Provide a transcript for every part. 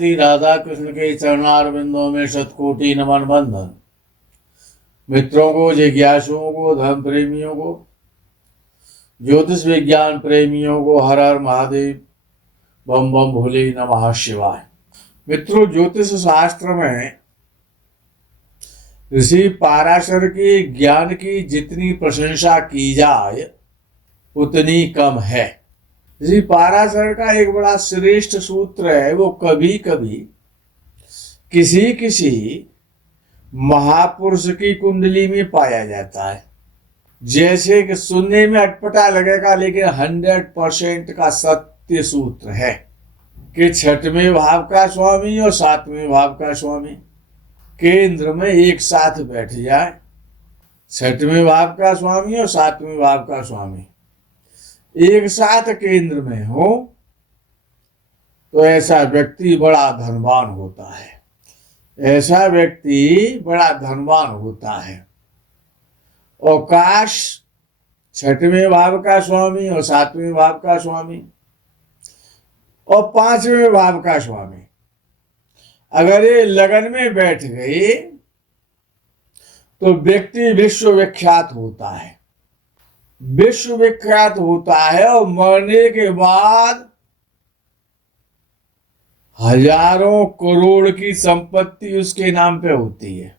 श्री राधा कृष्ण के चरणारविंदों में शतकोटि नमन बंधन। मित्रों को, जिज्ञासुओं को, धर्म प्रेमियों को, ज्योतिष विज्ञान प्रेमियों को हर हर महादेव, बम बम भोले नमः शिवाय। मित्रों, ज्योतिष शास्त्र में ऋषि पाराशर के ज्ञान की जितनी प्रशंसा की जाए उतनी कम है। ऋषि पाराशर का एक बड़ा श्रेष्ठ सूत्र है, वो कभी कभी किसी किसी महापुरुष की कुंडली में पाया जाता है। जैसे कि सुनने में अटपटा लगेगा, लेकिन 100% का सत्य सूत्र है कि छठवें भाव का स्वामी और सातवें भाव का स्वामी केंद्र में एक साथ बैठ जाए। छठवें भाव का स्वामी और सातवें भाव का स्वामी एक साथ केंद्र में हो तो ऐसा व्यक्ति बड़ा धनवान होता है। ऐसा व्यक्ति बड़ा धनवान होता है। और काश छठवें भाव का स्वामी और सातवें भाव का स्वामी और पांचवें भाव का स्वामी अगर ये लगन में बैठ गए तो व्यक्ति विश्वविख्यात होता है। विश्वविख्यात होता है और मरने के बाद हजारों करोड़ की संपत्ति उसके नाम पे होती है।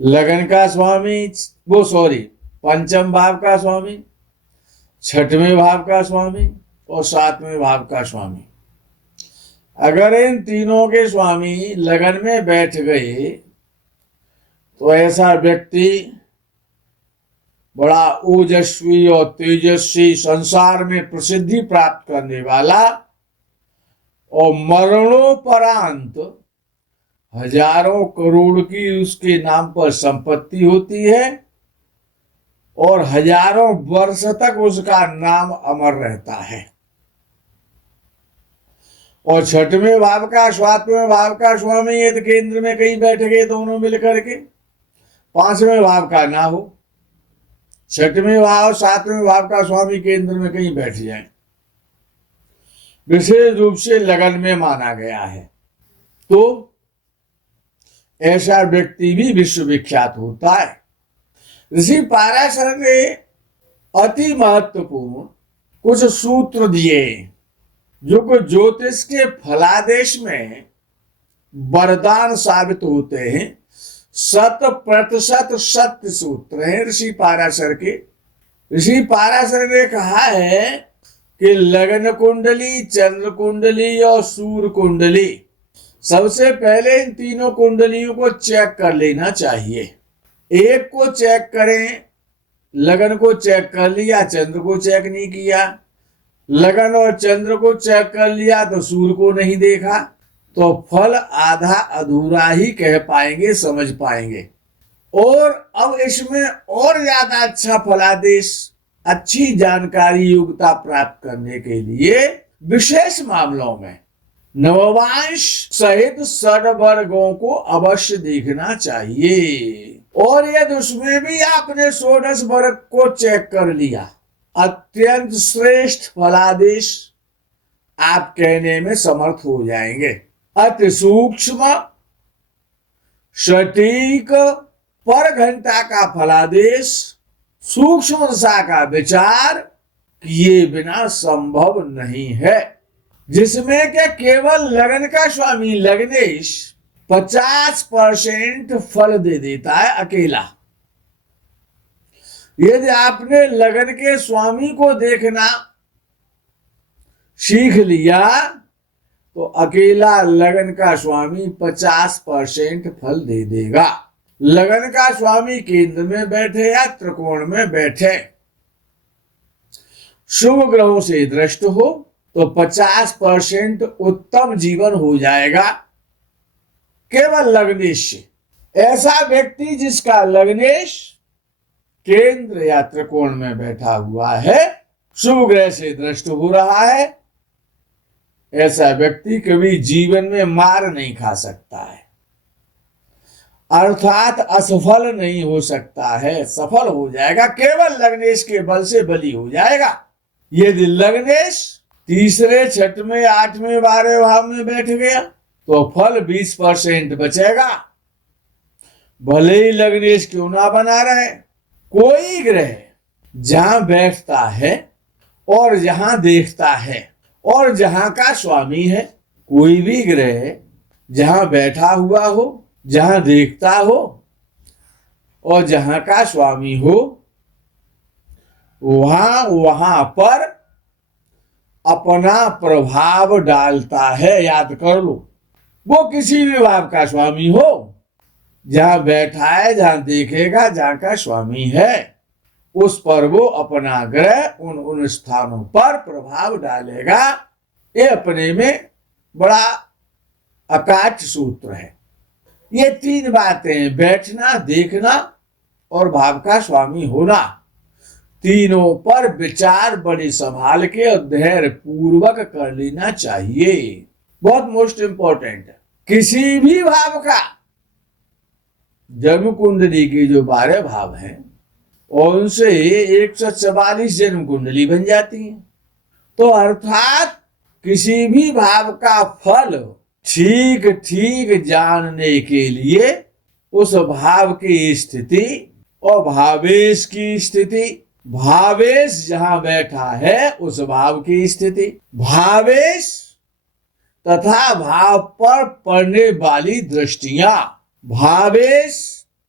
लगन का स्वामी, पंचम भाव का स्वामी, छठवें भाव का स्वामी और सातवें भाव का स्वामी अगर इन तीनों के स्वामी लगन में बैठ गए तो ऐसा व्यक्ति बड़ा ओजस्वी और तेजस्वी, संसार में प्रसिद्धि प्राप्त करने वाला और मरणोपरांत हजारों करोड़ की उसके नाम पर संपत्ति होती है और हजारों वर्ष तक उसका नाम अमर रहता है। और छठवें भाव का, सातवें भाव का स्वामी यदि केंद्र में कहीं बैठ गए दोनों मिलकर के, पांचवें भाव का ना हो, छठवें भाव सातवें भाव का स्वामी केंद्र में कहीं बैठ जाए, विशेष रूप से लगन में माना गया है, तो ऐसा व्यक्ति भी विश्वविख्यात होता है। ऋषि पाराशर ने अति महत्वपूर्ण कुछ सूत्र दिए जो कि ज्योतिष के फलादेश में वरदान साबित होते हैं। 100% सत्य सूत्र है ऋषि पाराशर के। ऋषि पाराशर ने कहा है कि लग्न कुंडली, चंद्र कुंडली और सूर्य कुंडली, सबसे पहले इन तीनों कुंडलियों को चेक कर लेना चाहिए। एक को चेक करें, लगन को चेक कर लिया, चंद्र को चेक नहीं किया, लगन और चंद्र को चेक कर लिया तो सूर्य को नहीं देखा, तो फल आधा अधूरा ही कह पाएंगे, समझ पाएंगे। और अब इसमें और ज्यादा अच्छा फलादेश, अच्छी जानकारी, योग्यता प्राप्त करने के लिए विशेष मामलों में नववांश सहित षड्वर्गों को अवश्य देखना चाहिए। और यदि उसमें भी आपने षोडश वर्ग को चेक कर लिया, अत्यंत श्रेष्ठ फलादेश आप कहने में समर्थ हो जाएंगे। अति सूक्ष्म, सटीक, पर घंटा का फलादेश, सूक्ष्म दशा का विचार किए बिना संभव नहीं है, जिसमें के केवल लगन का स्वामी लग्नेश 50% फल दे देता है अकेला। यदि आपने लगन के स्वामी को देखना सीख लिया तो अकेला लगन का स्वामी 50% फल दे देगा। लगन का स्वामी केंद्र में बैठे या त्रिकोण में बैठे, शुभ ग्रहों से दृष्ट हो तो 50% उत्तम जीवन हो जाएगा केवल लग्नेश से। ऐसा व्यक्ति जिसका लग्नेश केंद्र या त्रिकोण में बैठा हुआ है, शुभ ग्रह से दृष्ट हो रहा है, ऐसा व्यक्ति कभी जीवन में मार नहीं खा सकता है, अर्थात असफल नहीं हो सकता है, सफल हो जाएगा, केवल लग्नेश के बल से बली हो जाएगा। यदि लग्नेश तीसरे, छठवें, आठवें, 12वें भाव में बैठ गया तो फल 20% बचेगा। भले ही लग्नेश क्यों ना बना रहे, कोई ग्रह जहां बैठता है और जहां देखता है और जहां का स्वामी है, कोई भी ग्रह जहां बैठा हुआ हो, जहां देखता हो और जहां का स्वामी हो, वहां पर अपना प्रभाव डालता है। याद कर लो, वो किसी भी भाव का स्वामी हो, जहां बैठा है, जहां देखेगा, जहां का स्वामी है, उस पर वो अपना ग्रह उन स्थानों पर प्रभाव डालेगा। ये अपने में बड़ा अकाट सूत्र है। ये तीन बातें, बैठना, देखना और भाव का स्वामी होना, तीनों पर विचार बड़े संभाल के और धैर्य पूर्वक कर लेना चाहिए। बहुत मोस्ट इंपॉर्टेंट है। किसी भी भाव का जन्म कुंडली के जो 12 भाव हैं और उनसे 144 जन्म कुंडली बन जाती है। तो अर्थात किसी भी भाव का फल ठीक ठीक जानने के लिए उस भाव की स्थिति और भावेश की स्थिति, भावेश जहां बैठा है उस भाव की स्थिति, भावेश तथा भाव पर पड़ने वाली दृष्टियां, भावेश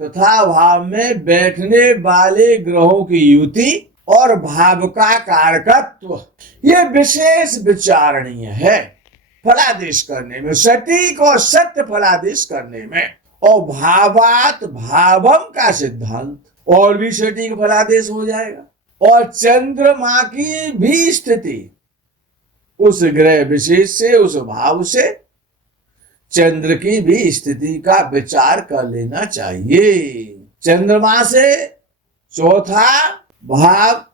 तथा भाव में बैठने वाले ग्रहों की युति और भाव का कारकत्व, ये विशेष विचारणीय है फलादेश करने में, सटीक और सत्य फलादेश करने में। और भावात भावम का सिद्धांत और भी सटीक फलादेश हो जाएगा। और चंद्रमा की भी स्थिति उस ग्रह विशेष से, उस भाव से, चंद्र की भी स्थिति का विचार कर लेना चाहिए। चंद्रमा से चौथा भाव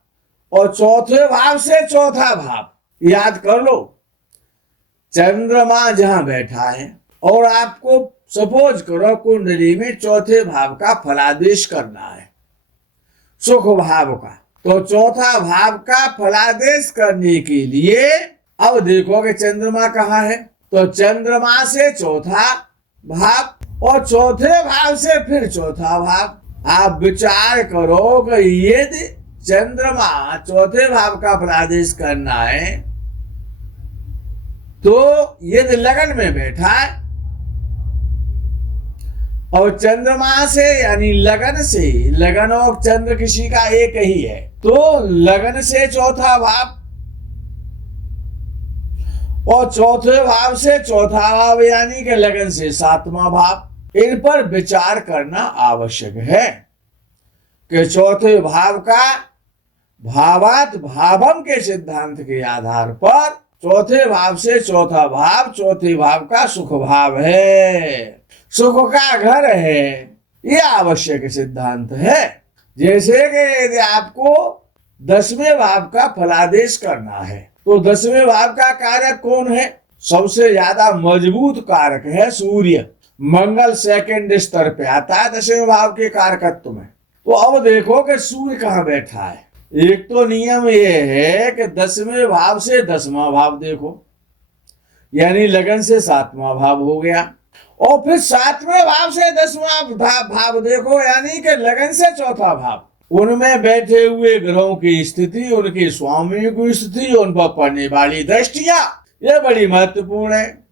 और चौथे भाव से चौथा भाव, याद कर लो। चंद्रमा जहां बैठा है और आपको सपोज करो कुंडली में चौथे भाव का फलादेश करना है, सुख भाव का, तो चौथा भाव का फलादेश करने के लिए अब देखोगे चंद्रमा कहाँ है, तो चंद्रमा से चौथा भाव और चौथे भाव से फिर चौथा भाव। आप विचार करो कि यदि चंद्रमा चौथे भाव का फलादेश करना है तो यदि लगन में बैठा है और चंद्रमा से यानी लगन से, लगन और चंद्र किसी का एक ही है, तो लगन से चौथा भाव और चौथे भाव से चौथा भाव यानी कि लगन से सातवां भाव, इन पर विचार करना आवश्यक है कि चौथे भाव का भावात भावम के सिद्धांत के आधार पर चौथे भाव से चौथा भाव, चौथे भाव का सुख भाव है, सुख का घर है। ये आवश्यक सिद्धांत है। जैसे कि यदि आपको 10वें भाव का फलादेश करना है तो 10वें भाव का कारक कौन है? सबसे ज्यादा मजबूत कारक है सूर्य। मंगल सेकंड स्तर पे आता है 10वें भाव के कारकत्व में। तो अब देखो कि सूर्य कहाँ बैठा है। एक तो नियम ये है कि 10वें भाव से 10वां भाव देखो, यानी लगन से 7वां भाव हो गया, और फिर 7वें भाव से 10वां भाव देखो, यानी कि लगन से चौथा भाव। उनमें बैठे हुए ग्रहों की स्थिति, उनके स्वामी की स्थिति, उन पर पड़ने वाली दृष्टियां, ये बड़ी महत्वपूर्ण है।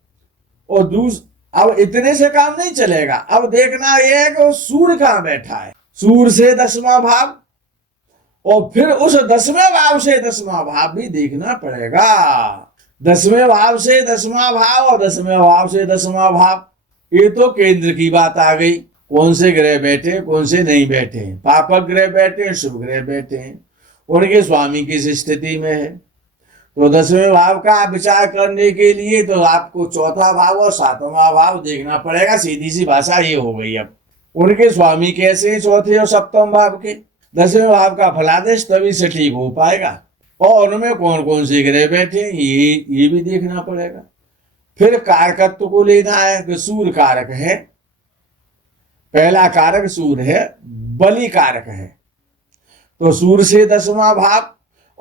और अब इतने से काम नहीं चलेगा। अब देखना यह है कि सूर्य कहाँ बैठा है। सूर्य से 10वां भाव और फिर उस 10वें भाव से 10वां भाव भी देखना पड़ेगा। 10वें भाव से 10वां भाव और 10वें भाव से 10वां भाव, ये तो केंद्र की बात आ गई। कौन से ग्रह बैठे, कौन से नहीं बैठे, पापक ग्रह बैठे, शुभ ग्रह बैठे हैं, उनके स्वामी किस स्थिति में है। तो 10वें भाव का विचार करने के लिए तो आपको चौथा भाव और 7वां भाव देखना पड़ेगा। सीधी सी भाषा ये हो गई। अब उनके स्वामी कैसे हैं चौथे और सप्तम भाव के, 10वें भाव का फलादेश तभी से ठीक हो पाएगा। और उनमें कौन कौन से ग्रह बैठे ये भी देखना पड़ेगा। फिर कारकत्व को लेना है कि सूर्य कारक है, पहला कारक सूर्य है, बलि कारक है। तो सूर्य से 10वां भाव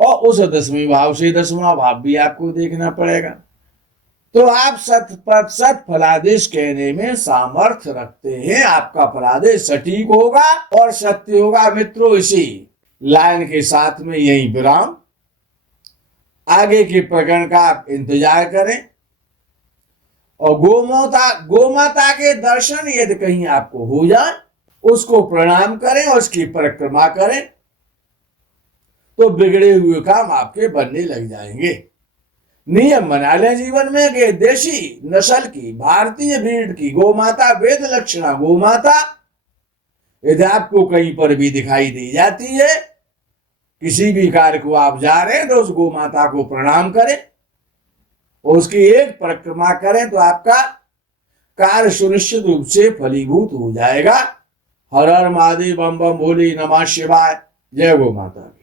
और उस 10वें भाव से 10वां भाव भी आपको देखना पड़ेगा। तो आप 100% फलादेश कहने में सामर्थ्य रखते हैं, आपका फलादेश सटीक होगा और सत्य होगा। मित्रों, इसी लाइन के साथ में यही विराम, आगे के प्रकरण का आप इंतजार करें। और गोमाता के दर्शन यदि कहीं आपको हो जाए, उसको प्रणाम करें और उसकी परिक्रमा करें, तो बिगड़े हुए काम आपके बनने लग जाएंगे। नियम बना लें जीवन में कि देशी नस्ल की भारतीय ब्रीड की गोमाता, वेद लक्षणा गोमाता यदि आपको कहीं पर भी दिखाई दी जाती है, किसी भी कार्य को आप जा रहे हैं, तो उस गोमाता को प्रणाम करें और उसकी एक परिक्रमा करें, तो आपका कार्य सुनिश्चित रूप से फलीभूत हो जाएगा। हर हर महादेव, बम बम भोले, नमः शिवाय। जय गो माता।